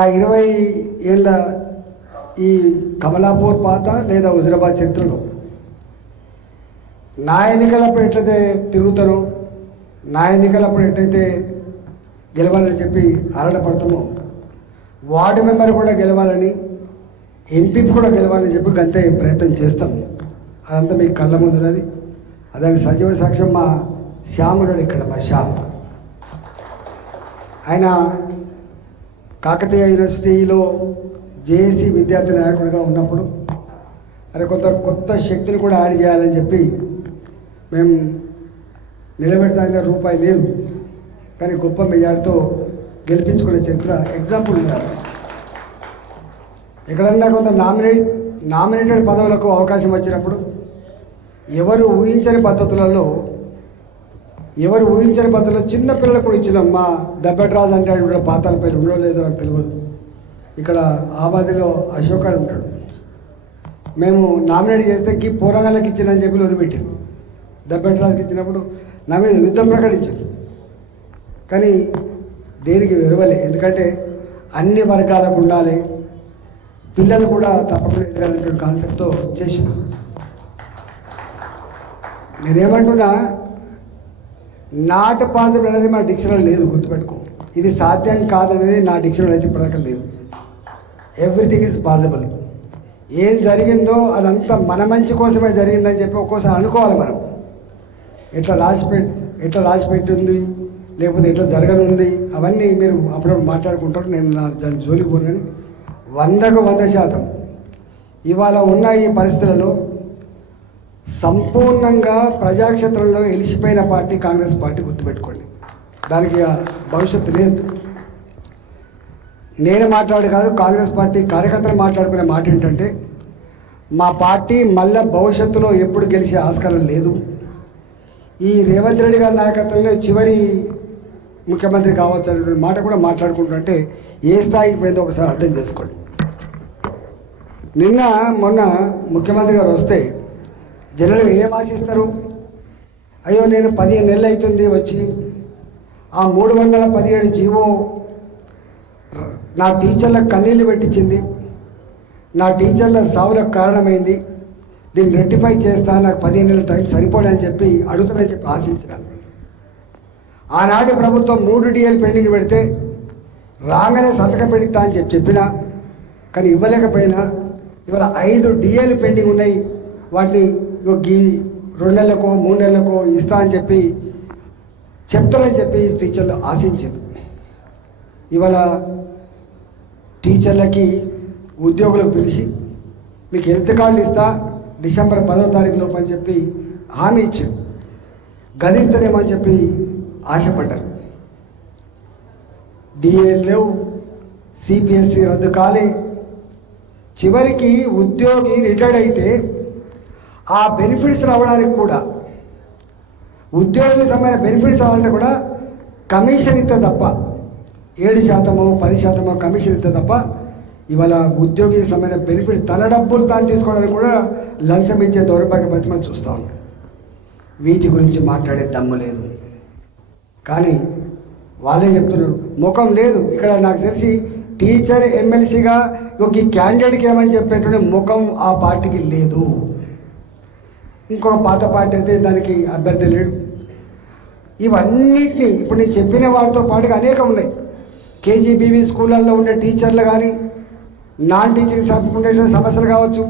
20 ఏళ్ళ ఈ కమలాపూర్ పాత లేదా హుజరాబాద్ చరిత్రలో నా ఎన్నికలప్పుడు ఎట్లయితే తిరుగుతారో, నా ఎన్నికలప్పుడు ఎట్లయితే గెలవాలని చెప్పి ఆరాటపడతామో, వార్డు మెంబర్ కూడా గెలవాలని, ఎంపీ కూడా గెలవాలని చెప్పి గంతే ప్రయత్నం చేస్తాం. అదంతా మీకు కళ్ళ ముందున్నది. అదానికి సజీవ సాక్ష్యం మా శ్యాముడు ఇక్కడ. మా శ్యామ్ ఆయన కాకతీయ యూనివర్సిటీలో జేఏసీ విద్యార్థి నాయకుడిగా ఉన్నప్పుడు మరి కొంత కొత్త శక్తిని కూడా యాడ్ చేయాలని చెప్పి మేము నిలబెడతానికి రూపాయి లేదు, కానీ గొప్ప మెజార్టీతో గెలిపించుకునే చరిత్ర ఎగ్జాంపుల్ ఉన్నారు. ఎక్కడన్నా కొంత నామినేటెడ్ పదవులకు అవకాశం వచ్చినప్పుడు ఎవరు ఊహించని పద్ధతులలో చిన్నపిల్లలకు కూడా ఇచ్చినాం. మా దబ్బెట్రాజు అంటే కూడా పాతాల పేరు ఉండో లేదో నాకు తెలియదు. ఇక్కడ ఆబాదిలో అశోక్ అని ఉంటాడు. మేము నామినేట్ చేస్తే కీ పోరాగాళ్ళకి ఇచ్చిందని చెప్పి వదిలిపెట్టింది. దబ్బెట్రాజుకి ఇచ్చినప్పుడు నా మీద యుద్ధం ప్రకటించింది, కానీ దేనికి విరవలే. ఎందుకంటే అన్ని వర్గాలకు ఉండాలి, పిల్లలు కూడా తప్పకుండా ఎదగాలనేటువంటి కాన్సెప్ట్తో చేసిన. నేనేమంటున్నా, నాట్ పాసిబుల్ అనేది మా డిక్షనరీ లేదు, గుర్తుపెట్టుకో. ఇది సాధ్యం కాదనేది నా డిక్షనరీ అయితే ఇప్పటిదాకా లేదు. Everything is possible. ఏం జరిగిందో అదంతా మన మంచి కోసమే జరిగిందని చెప్పి ఒక్కోసారి అనుకోవాలి మనం. ఎట్లా రాసిపెట్టి ఉంది, లేకపోతే ఎట్లా జరగనుంది, అవన్నీ మీరు అప్పుడప్పుడు మాట్లాడుకుంటారు. నేను దాని జోలికి పోను. కానీ 100కు 100% ఇవాళ ఉన్న ఈ పరిస్థితులలో సంపూర్ణంగా ప్రజాక్షేత్రంలో ఎలిసిపోయిన పార్టీ కాంగ్రెస్ పార్టీ, గుర్తుపెట్టుకోండి. దానికి భవిష్యత్తు లేదు. నేను మాట్లాడు కాదు, కాంగ్రెస్ పార్టీ కార్యకర్తలు మాట్లాడుకునే మాట ఏంటంటే, మా పార్టీ మళ్ళా భవిష్యత్తులో ఎప్పుడు గెలిచే ఆస్కారం లేదు. ఈ రేవంత్ రెడ్డి గారి నాయకత్వంలో చివరి ముఖ్యమంత్రి కావచ్చు అనేటువంటి మాట కూడా మాట్లాడుకుంటుంటే ఏ స్థాయికి పోయిందో ఒకసారి అర్థం చేసుకోండి. మొన్న ముఖ్యమంత్రి గారు వస్తే జనాలు ఏం ఆశిస్తారు? అయ్యో నేను 15 నెలలు అవుతుంది వచ్చి, ఆ 317 జీవో నా టీచర్లకు కన్నీళ్ళు పెట్టించింది, నా టీచర్ల సావులకు కారణమైంది, దీన్ని రెక్టిఫై చేస్తా, నాకు 15 నెలల టైం సరిపోలే అని చెప్పి అడుగుతుందని చెప్పి ఆశించినాను. ఆనాటి ప్రభుత్వం 3 DL పెండింగ్ పెడితే రాగానే సంతకం పెడతా అని చెప్పినా, కానీ ఇవ్వలేకపోయినా ఇవాళ 5 DL పెండింగ్ ఉన్నాయి. వాటిని 2 నెలలకో 3 నెలలకో ఇస్తా అని చెప్పి చెప్తారని చెప్పి టీచర్లు ఆశించారు. ఇవాళ టీచర్లకి ఉద్యోగులకు పిలిచి మీకు హెల్త్ కార్డులు ఇస్తా డిసెంబర్ 10వ తారీఖు లోపు అని చెప్పి హామీ ఇచ్చారు. గదిస్తారేమో అని చెప్పి ఆశపడ్డారు. డిఏలు లేవు, సిపిఎస్సి రద్దు కాలే. చివరికి ఉద్యోగి రిటైర్డ్ అయితే ఆ బెనిఫిట్స్ రావడానికి కూడా, ఉద్యోగులకు సంబంధించిన బెనిఫిట్స్ రావాలంటే కూడా కమిషన్ ఇస్తే తప్ప, 7% 10% కమిషన్ ఇస్తే తప్ప ఇవాళ ఉద్యోగికి సంబంధించిన బెనిఫిట్ తన డబ్బులు తాను తీసుకోవడానికి కూడా లంచం ఇచ్చే దౌర్భాగ్య పరిస్థితి మనం చూస్తూ ఉన్నాం. వీటి గురించి మాట్లాడే దమ్ము లేదు. కానీ వాళ్ళే చెప్తున్నారు, ముఖం లేదు. ఇక్కడ నాకు తెలిసి టీచర్ ఎమ్మెల్సీగా ఈ క్యాండిడేట్కి ఏమని చెప్పేటువంటి ముఖం ఆ పార్టీకి లేదు. ఇంకో పాత పార్టీ అయితే దానికి అభ్యర్థి లేడు. ఇవన్నిటినీ ఇప్పుడు నేను చెప్పిన వాటితో పాటుగా అనేకం ఉన్నాయి. కేజీబీవీ స్కూళ్ళల్లో ఉండే టీచర్లు కానీ, నాన్ టీచింగ్ స్టాఫ్ ఉండేటువంటి సమస్యలు కావచ్చు,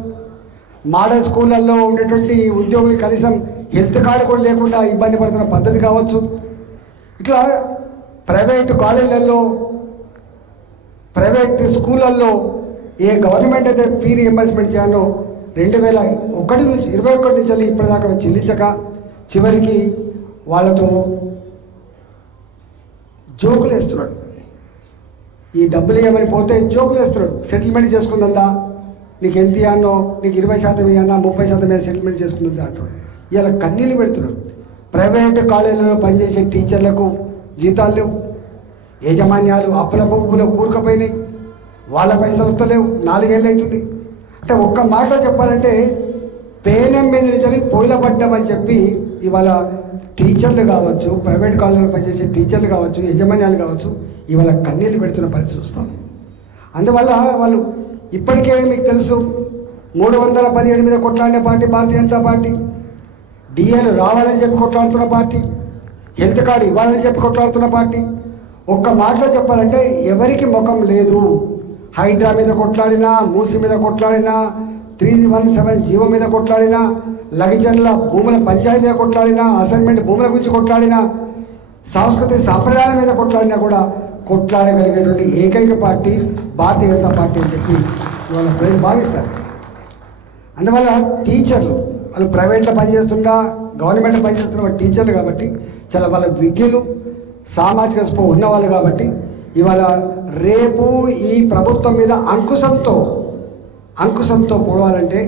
మోడల్ స్కూళ్ళల్లో ఉండేటువంటి ఉద్యోగులు కనీసం హెల్త్ కార్డు కూడా లేకుండా ఇబ్బంది పడుతున్న పద్ధతి కావచ్చు. ఇట్లా ప్రైవేటు కాలేజీలలో, ప్రైవేట్ స్కూళ్ళల్లో ఏ గవర్నమెంట్ అయితే ఫీ రియంబర్స్మెంట్ చేయాలో 2021 నుంచి ఇప్పటిదాకా చెల్లించక చివరికి వాళ్ళతో జోకులు వేస్తున్నాడు. ఈ డబ్బులు ఇవ్వమని పోతే జోకులు వేస్తున్నాడు. సెటిల్మెంట్ చేసుకుందా, నీకు ఎంత ఇవ్వనో, నీకు 20% ఇవ్వనా, 30% సెటిల్మెంట్ చేసుకుందా అంటాడు. ఇలా కన్నీళ్ళు పెడుతున్నాడు. ప్రైవేటు కాలేజీలలో పనిచేసే టీచర్లకు జీతాలు లేవు, యాజమాన్యాలు అప్పుల పప్పులో కూరుకుపోయినాయి, వాళ్ళ పైసలు వస్తలేవు, 4 ఏళ్ళు అవుతుంది. అంటే ఒక్క మాటలో చెప్పాలంటే పేనం మీద నుంచి పొయ్యిల పడ్డామని చెప్పి ఇవాళ టీచర్లు కావచ్చు, ప్రైవేట్ కాలేజీలో పనిచేసే టీచర్లు కావచ్చు, యజమాన్యాలు కావచ్చు, ఇవాళ కన్నీళ్ళు పెడుతున్న పరిస్థితి చూస్తాం. అందువల్ల వాళ్ళు ఇప్పటికే మీకు తెలుసు 317 మీద కొట్లాడిన పార్టీ భారతీయ జనతా పార్టీ, డిఏలు రావాలని చెప్పి కొట్లాడుతున్న పార్టీ, హెల్త్ కార్డు ఇవ్వాలని చెప్పి కొట్లాడుతున్న పార్టీ. ఒక్క మాటలో చెప్పాలంటే ఎవరికి ముఖం లేదు. హైడ్రా మీద కొట్లాడినా, మూసి మీద కొట్లాడినా, 317 జీవో మీద కొట్లాడినా, లగిచర్ల భూముల పంచాయతీ మీద కొట్లాడినా, అసైన్మెంట్ భూముల గురించి కొట్లాడినా, సంస్కృతి సాంప్రదాయాల మీద కొట్లాడినా కూడా కొట్లాడగలిగేటువంటి ఏకైక పార్టీ భారతీయ జనతా పార్టీ అని చెప్పి ఇవాళ ప్రజలు భావిస్తారు. అందువల్ల టీచర్లు వాళ్ళు ప్రైవేట్లో పనిచేస్తున్నా, గవర్నమెంట్లో పనిచేస్తున్న వాళ్ళు టీచర్లు కాబట్టి చాలా వాళ్ళ విద్యలు, సామాజిక స్పృహ ఉన్నవాళ్ళు కాబట్టి ఇవాళ రేపు ఈ ప్రభుత్వం మీద అంకుశంతో పోవాలంటే,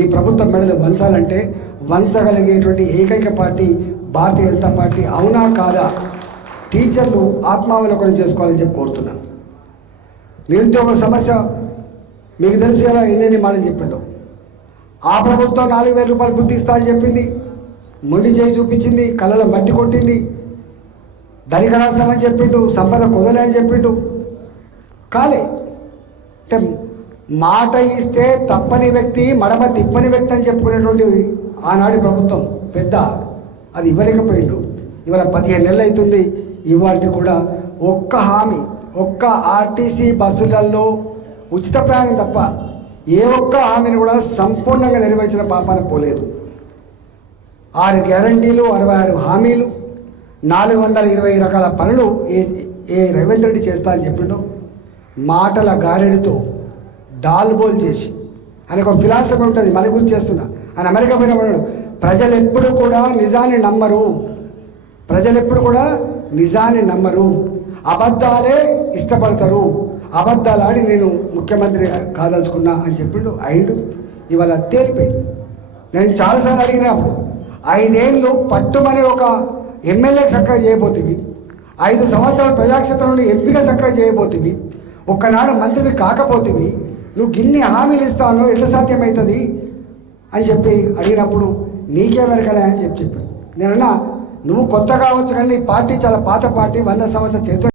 ఈ ప్రభుత్వం మెడలు వంచాలంటే వంచగలిగేటువంటి ఏకైక పార్టీ భారతీయ జనతా పార్టీ. అవునా కాదా? టీచర్లు ఆత్మావలోకనం చేసుకోవాలని చెప్పి కోరుతున్నాను. నిరుద్యోగ సమస్య మీకు తెలిసి ఎలా ఎన్ని మాటలు చెప్పిండు. ఆ ప్రభుత్వం 4,000 రూపాయలు గుర్తిస్తా అని చెప్పింది, మొండి చేయి చూపించింది, కళ్ళలో మట్టి కొట్టింది, ధనిక రాష్ట్రం అని చెప్పిండు, సంపద కుదలే అని చెప్పిండు. కాలే అంటే మాట ఇస్తే తప్పని వ్యక్తి, మడమ తిప్పని వ్యక్తి అని చెప్పుకునేటువంటి ఆనాటి ప్రభుత్వం పెద్ద అది ఇవ్వలేకపోయిండు. ఇవాళ 15 నెలలు అవుతుంది. ఇవాటి కూడా ఒక్క హామీ, ఒక్క ఆర్టీసీ బస్సులలో ఉచిత ప్రయాణం తప్ప ఏ ఒక్క హామీని కూడా సంపూర్ణంగా నెరవేర్చిన పాపాన పోలేదు. 6 గ్యారంటీలు, 66 హామీలు, 420 రకాల పనులు ఏ రేవంత్ రెడ్డి చేస్తా అని చెప్పిండు. మాటల గారెడితో డాల్బోల్ చేసి ఆయన ఒక ఫిలాసఫీ ఉంటుంది, మళ్ళీ గుర్తు చేస్తున్నా. ఆయన అమెరికా పోయిన ప్రజలు ఎప్పుడు కూడా నిజాన్ని నమ్మరు, అబద్ధాలే ఇష్టపడతారు, అబద్ధాలు ఆడి నేను ముఖ్యమంత్రి కాదలుచుకున్నా అని చెప్పిండు. అయిండు. ఇవాళ తేలిపోయింది. నేను చాలాసార్లు అడిగినప్పుడు 5 ఏళ్ళు పట్టుమని ఒక ఎమ్మెల్యేకి చక్కగా చేయబోతుంది, 5 సంవత్సరాల ప్రజాక్షేత్రంలో ఎంపీగా చక్కగా చేయబోతుంది, ఒక్కనాడు మంత్రివి కాకపోతుంది, నువ్వు గిన్ని హామీలు ఇస్తాను ఎట్లా సాధ్యమవుతుంది అని చెప్పి అడిగినప్పుడు నీకేమెరకలే అని చెప్పాను. నేనన్నా నువ్వు కొత్త కావచ్చు కానీ నీ పార్టీ చాలా పాత పార్టీ, 100 సంవత్సరాల చరిత్ర